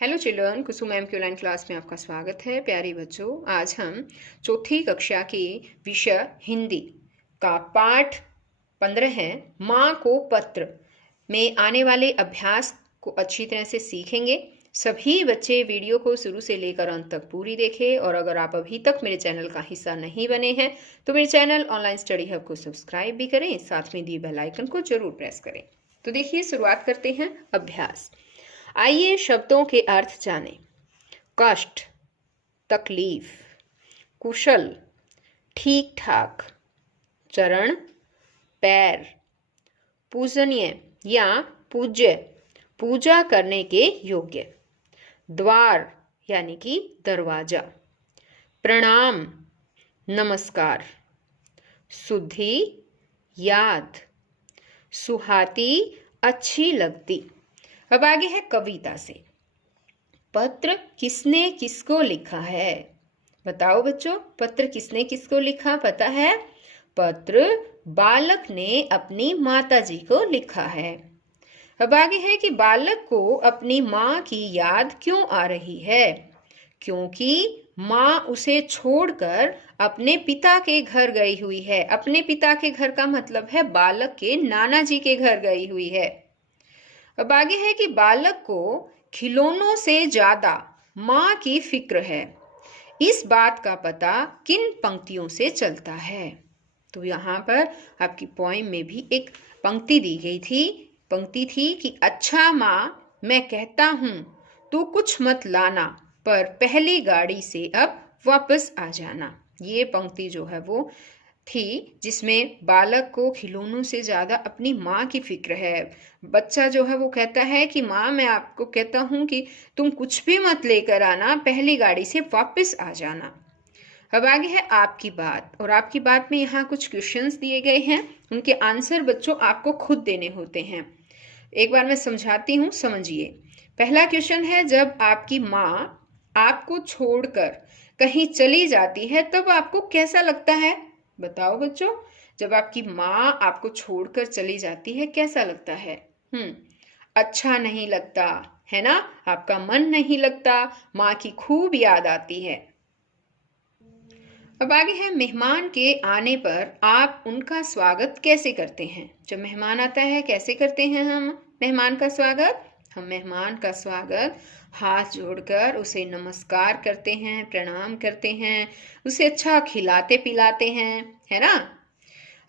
Hello children, कुसुम ma'am की online class में आपका स्वागत है। प्यारे बच्चों, आज हम चौथी कक्षा की विषय हिंदी का पाठ 15 है, माँ को पत्र में आने वाले अभ्यास को अच्छी तरह से सीखेंगे। सभी बच्चे वीडियो को शुरू से लेकर अंत तक पूरी देखें और अगर आप अभी तक मेरे चैनल का हिस्सा नहीं बने हैं तो मेरे चैनल ऑनलाइन स्टडी हब को सब्सक्राइब भी करें, साथ में दिए बेल आइकन को जरूर प्रेस करें। तो देखिए, शुरुआत करते हैं अभ्यास। आइए शब्दों के अर्थ जानें। कष्ट, तकलीफ, कुशल, ठीक ठाक, चरण, पैर, पूजनीय या पूज्य, पूजा करने के योग्य, द्वार यानी कि दरवाजा, प्रणाम, नमस्कार, सुधि, याद, सुहाती, अच्छी लगती। अब आगे है कविता से। पत्र किसने किसको लिखा है? बताओ बच्चों, पत्र किसने किसको लिखा पता है? पत्र बालक ने अपनी माताजी को लिखा है। अब आगे है कि बालक को अपनी माँ की याद क्यों आ रही है? क्योंकि माँ उसे छोड़कर अपने पिता के घर गई हुई है। अपने पिता के घर का मतलब है बालक के नाना जी के घर गई हुई है। अब आगे है कि बालक को खिलौनों से ज्यादा माँ की फिक्र है। इस बात का पता किन पंक्तियों से चलता है? तो यहाँ पर आपकी पोएम में भी एक पंक्ति दी गई थी। पंक्ति थी कि अच्छा माँ, मैं कहता हूँ तू कुछ मत लाना, पर पहली गाड़ी से अब वापस आ जाना। ये पंक्ति जो है वो थी जिसमें बालक को खिलौनों से ज्यादा अपनी माँ की फिक्र है। बच्चा जो है वो कहता है कि माँ, मैं आपको कहता हूँ कि तुम कुछ भी मत लेकर आना, पहली गाड़ी से वापस आ जाना। अब आगे है आपकी बात, और आपकी बात में यहाँ कुछ क्वेश्चंस दिए गए हैं। उनके आंसर बच्चों आपको खुद देने होते हैं। एक बार मैं समझाती हूँ, समझिए। पहला क्वेश्चन है, जब आपकी माँ आपको छोड़कर कहीं चली जाती है तब आपको कैसा लगता है? बताओ बच्चों, जब आपकी माँ आपको छोड़कर चली जाती है कैसा लगता है? अच्छा नहीं लगता है ना? आपका मन नहीं लगता, माँ की खूब याद आती है। अब आगे है, मेहमान के आने पर आप उनका स्वागत कैसे करते हैं? जब मेहमान आता है कैसे करते हैं हम मेहमान का स्वागत? हम मेहमान का स्वागत हाथ जोड़कर उसे नमस्कार करते हैं, प्रणाम करते हैं, उसे अच्छा खिलाते पिलाते हैं, है ना?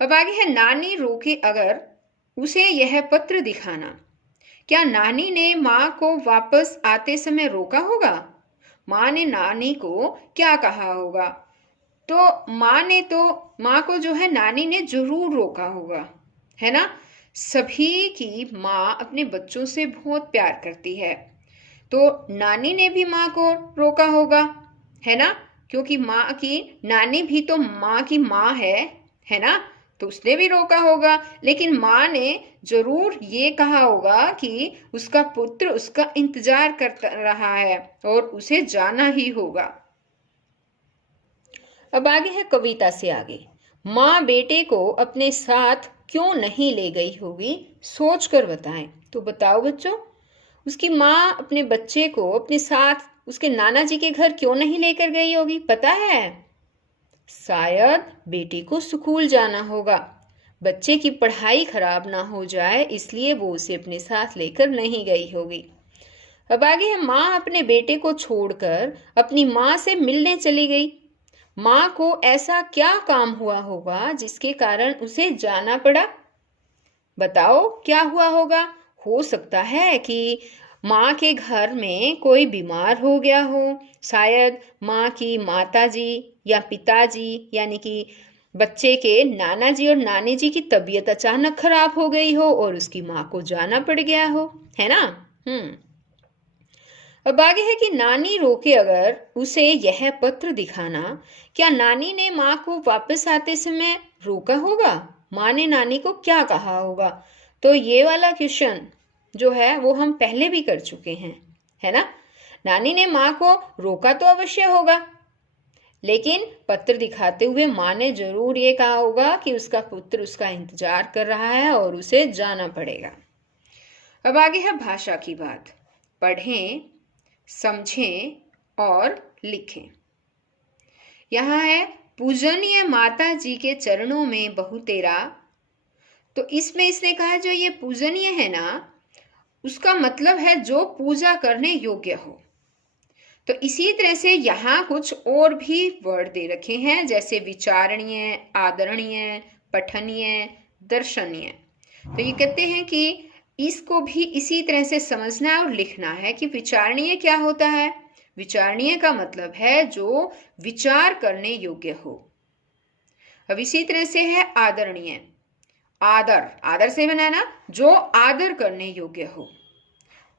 अब आगे है, नानी रोके अगर उसे यह पत्र दिखाना। क्या नानी ने माँ को वापस आते समय रोका होगा? माँ ने नानी को क्या कहा होगा? तो माँ को जो है नानी ने जरूर रोका होगा, है ना? सभी की माँ अपने बच्चों से बहुत प्यार करती है, तो नानी ने भी माँ को रोका होगा, है ना? क्योंकि नानी भी तो माँ की माँ है ना? तो उसने भी रोका होगा, लेकिन माँ ने जरूर ये कहा होगा कि उसका पुत्र उसका इंतजार कर रहा है और उसे जाना ही होगा। अब आगे है कविता से आगे। माँ बेटे को अपने साथ क्यों नहीं ले गई होगी, सोचकर बताएं। तो बताओ बच्चों, उसकी माँ अपने बच्चे को अपने साथ उसके नाना जी के घर क्यों नहीं लेकर गई होगी पता है? शायद बेटे को स्कूल जाना होगा, बच्चे की पढ़ाई खराब ना हो जाए इसलिए वो उसे अपने साथ लेकर नहीं गई होगी। अब आगे है, माँ अपने बेटे को छोड़कर अपनी माँ से मिलने चली गई। माँ को ऐसा क्या काम हुआ होगा जिसके कारण उसे जाना पड़ा? बताओ क्या हुआ होगा? हो सकता है कि माँ के घर में कोई बीमार हो गया हो। शायद माँ की माताजी या पिताजी यानी कि बच्चे के नाना जी और नानी जी की तबीयत अचानक खराब हो गई हो और उसकी माँ को जाना पड़ गया हो, है ना? अब आगे है कि नानी रोके अगर उसे यह पत्र दिखाना। क्या नानी ने माँ को वापस आते समय रोका होगा? माँ ने नानी को क्या कहा होगा? तो ये वाला क्वेश्चन जो है वो हम पहले भी कर चुके हैं, है ना? नानी ने माँ को रोका तो अवश्य होगा, लेकिन पत्र दिखाते हुए माँ ने जरूर ये कहा होगा कि उसका पुत्र उसका इंतजार कर रहा है और उसे जाना पड़ेगा। अब आगे है भाषा की बात। पढ़ें, समझें और लिखें। यहाँ है पूजनीय माता जी के चरणों में बहु तेरा। तो इसमें इसने कहा जो ये पूजनीय है ना, उसका मतलब है जो पूजा करने योग्य हो। तो इसी तरह से यहाँ कुछ और भी वर्ड दे रखे हैं, जैसे विचारणीय, आदरणीय, पठनीय, दर्शनीय। तो ये कहते हैं कि इसको भी इसी तरह से समझना और लिखना है कि विचारणीय क्या होता है। विचारणीय का मतलब है जो विचार करने योग्य हो। अब इसी तरह से है आदरणीय, आदर, आदर से बना ना, जो आदर करने योग्य हो।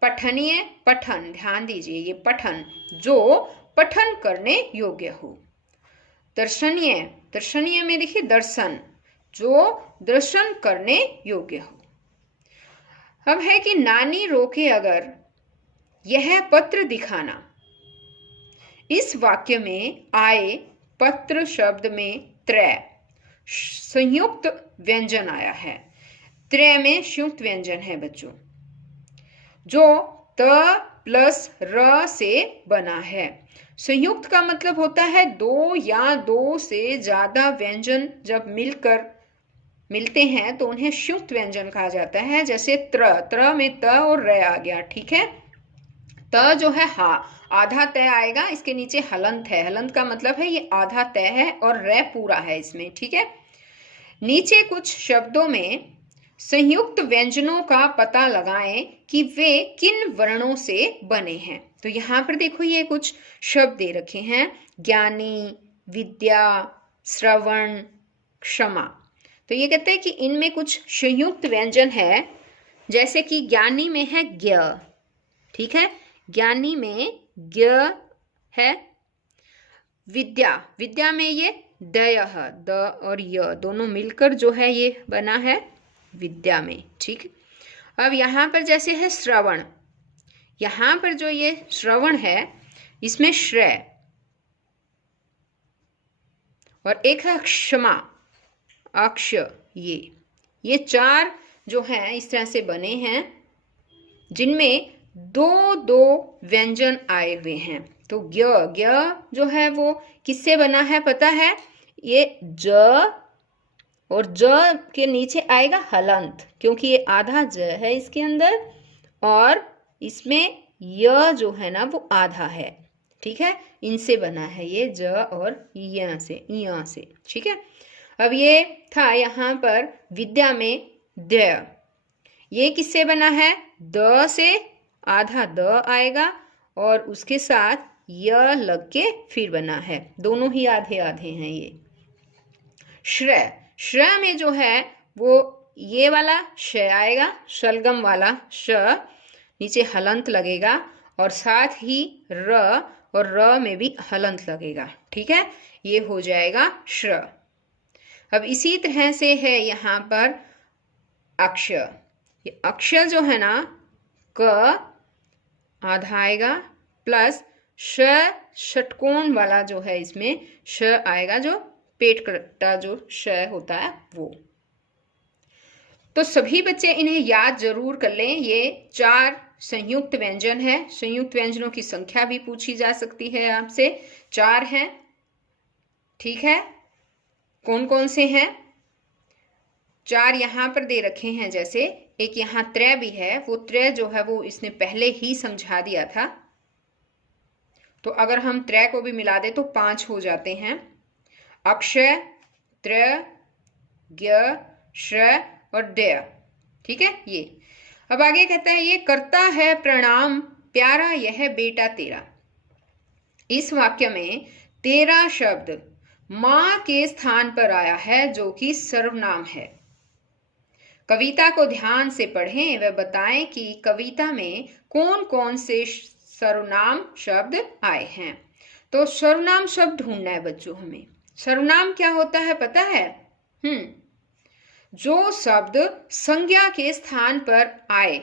पठनीय, पठन, ध्यान दीजिए ये पठन, जो पठन करने योग्य हो। दर्शनीय, दर्शनीय में देखिए दर्शन, जो दर्शन करने योग्य हो। अब है कि नानी रोके अगर यह पत्र दिखाना। इस वाक्य में आए पत्र शब्द में त्रय संयुक्त व्यंजन आया है। त्रय में संयुक्त व्यंजन है बच्चों, जो त प्लस र से बना है। संयुक्त का मतलब होता है दो या दो से ज्यादा व्यंजन जब मिलते हैं तो उन्हें संयुक्त व्यंजन कहा जाता है। जैसे त्र में त और र आ गया, ठीक है। त जो है हा, आधा तय आएगा, इसके नीचे हलंत है। हलंत का मतलब है ये आधा तय है और र पूरा है इसमें, ठीक है। नीचे कुछ शब्दों में संयुक्त व्यंजनों का पता लगाएं कि वे किन वर्णों से बने हैं। तो यहाँ पर देखो ये कुछ शब्द दे रखे हैं, ज्ञानी, विद्या, श्रवण, क्षमा। तो ये कहते हैं कि इनमें कुछ संयुक्त व्यंजन है, जैसे कि ज्ञानी में है ज्ञ, ठीक है, ज्ञानी में ज्ञ है। विद्या, विद्या में ये दयः, द और य दोनों मिलकर जो है ये बना है विद्या में, ठीक। अब यहाँ पर जैसे है श्रवण, यहाँ पर जो ये श्रवण है इसमें श्रेय, और एक है क्षमा, अक्ष। ये चार जो हैं इस तरह से बने हैं, जिनमें दो दो व्यंजन आए हुए हैं। तो ज्ञ, ज्ञ जो है वो किससे बना है पता है, ये ज और ज के नीचे आएगा हलंत, क्योंकि ये आधा ज है इसके अंदर, और इसमें य जो है ना वो आधा है, ठीक है। इनसे बना है ये ज और य से, ठीक है। अब ये था यहाँ पर विद्या में द, ये किससे बना है, द से आधा द आएगा और उसके साथ य लग के फिर बना है, दोनों ही आधे आधे हैं ये। श्रेय, श्रेय में जो है वो ये वाला श आएगा, शलगम वाला श, नीचे हलंत लगेगा और साथ ही र, और र में भी हलंत लगेगा, ठीक है। ये हो जाएगा श्र। अब इसी तरह से है यहाँ पर अक्षर, ये अक्षर जो है ना क आधा आएगा प्लस श, षटकोण वाला जो है इसमें श आएगा, जो पेट कटा जो श होता है वो। तो सभी बच्चे इन्हें याद जरूर कर लें। ये चार संयुक्त व्यंजन है। संयुक्त व्यंजनों की संख्या भी पूछी जा सकती है आपसे, चार हैं, ठीक है। कौन कौन से हैं, चार यहाँ पर दे रखे हैं, जैसे एक यहाँ त्रय भी है, वो त्रय जो है वो इसने पहले ही समझा दिया था। तो अगर हम त्रय को भी मिला दे तो 5 हो जाते हैं, अक्षय, त्रय, ज्ञ, श्रय और दय, ठीक है। ये अब आगे कहता है ये करता है प्रणाम प्यारा यह बेटा तेरा। इस वाक्य में तेरा शब्द मां के स्थान पर आया है, जो कि सर्वनाम है। कविता को ध्यान से पढ़ें व बताएं कि कविता में कौन कौन से सर्वनाम शब्द आए हैं। तो सर्वनाम शब्द ढूंढना है बच्चों हमें। सर्वनाम क्या होता है पता है, जो शब्द संज्ञा के स्थान पर आए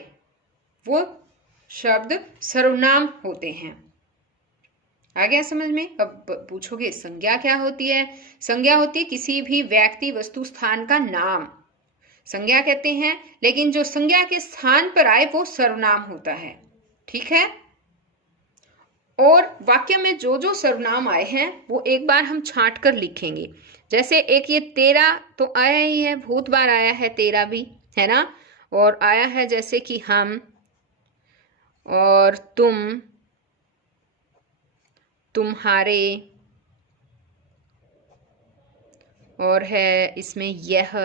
वो शब्द सर्वनाम होते हैं। आ गया समझ में। अब पूछोगे संज्ञा क्या होती है। संज्ञा होती है किसी भी व्यक्ति, वस्तु, स्थान का नाम, संज्ञा कहते हैं। लेकिन जो संज्ञा के स्थान पर आए वो सर्वनाम होता है, ठीक है। और वाक्य में जो जो सर्वनाम आए हैं वो एक बार हम छांट कर लिखेंगे। जैसे एक ये तेरा तो आया ही है, बहुत बार आया है तेरा भी, है ना। और आया है जैसे कि हम और तुम, तुम्हारे, और है इसमें यह,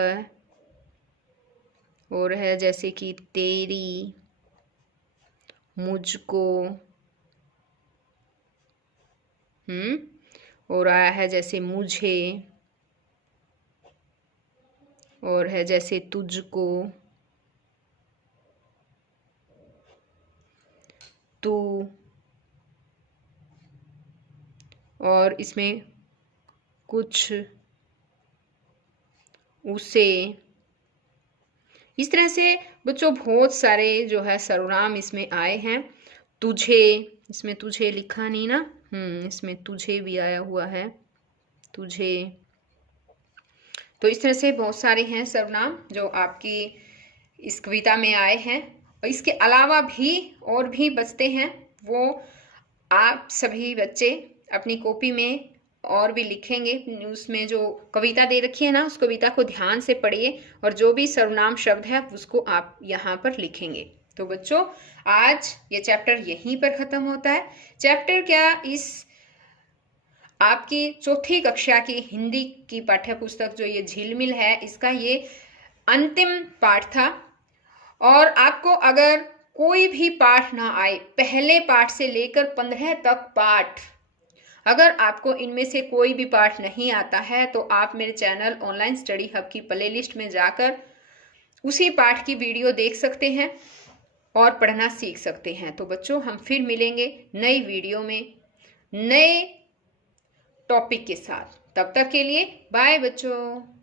और है जैसे कि तेरी, मुझको, और आया है जैसे मुझे, और है जैसे तुझको, तू, और इसमें कुछ, उसे। इस तरह से बच्चों बहुत सारे जो है सर्वनाम इसमें आए हैं। तुझे, इसमें तुझे लिखा नहीं ना, इसमें तुझे भी आया हुआ है, तुझे। तो इस तरह से बहुत सारे हैं सर्वनाम जो आपकी इस कविता में आए हैं। और इसके अलावा भी और भी बचते हैं, वो आप सभी बच्चे अपनी कॉपी में और भी लिखेंगे। उसमें जो कविता दे रखी है ना, उस कविता को ध्यान से पढ़िए और जो भी सर्वनाम शब्द है उसको आप यहाँ पर लिखेंगे। तो बच्चों आज ये चैप्टर यहीं पर खत्म होता है। चैप्टर क्या, इस आपकी चौथी कक्षा की हिंदी की पाठ्य पुस्तक जो ये झिलमिल है, इसका ये अंतिम पाठ था। और आपको अगर कोई भी पाठ ना आए, पहले पाठ से लेकर 15 तक पाठ, अगर आपको इनमें से कोई भी पाठ नहीं आता है तो आप मेरे चैनल ऑनलाइन स्टडी हब की प्लेलिस्ट में जाकर उसी पाठ की वीडियो देख सकते हैं और पढ़ना सीख सकते हैं। तो बच्चों हम फिर मिलेंगे नई वीडियो में नए टॉपिक के साथ। तब तक के लिए बाय बच्चों।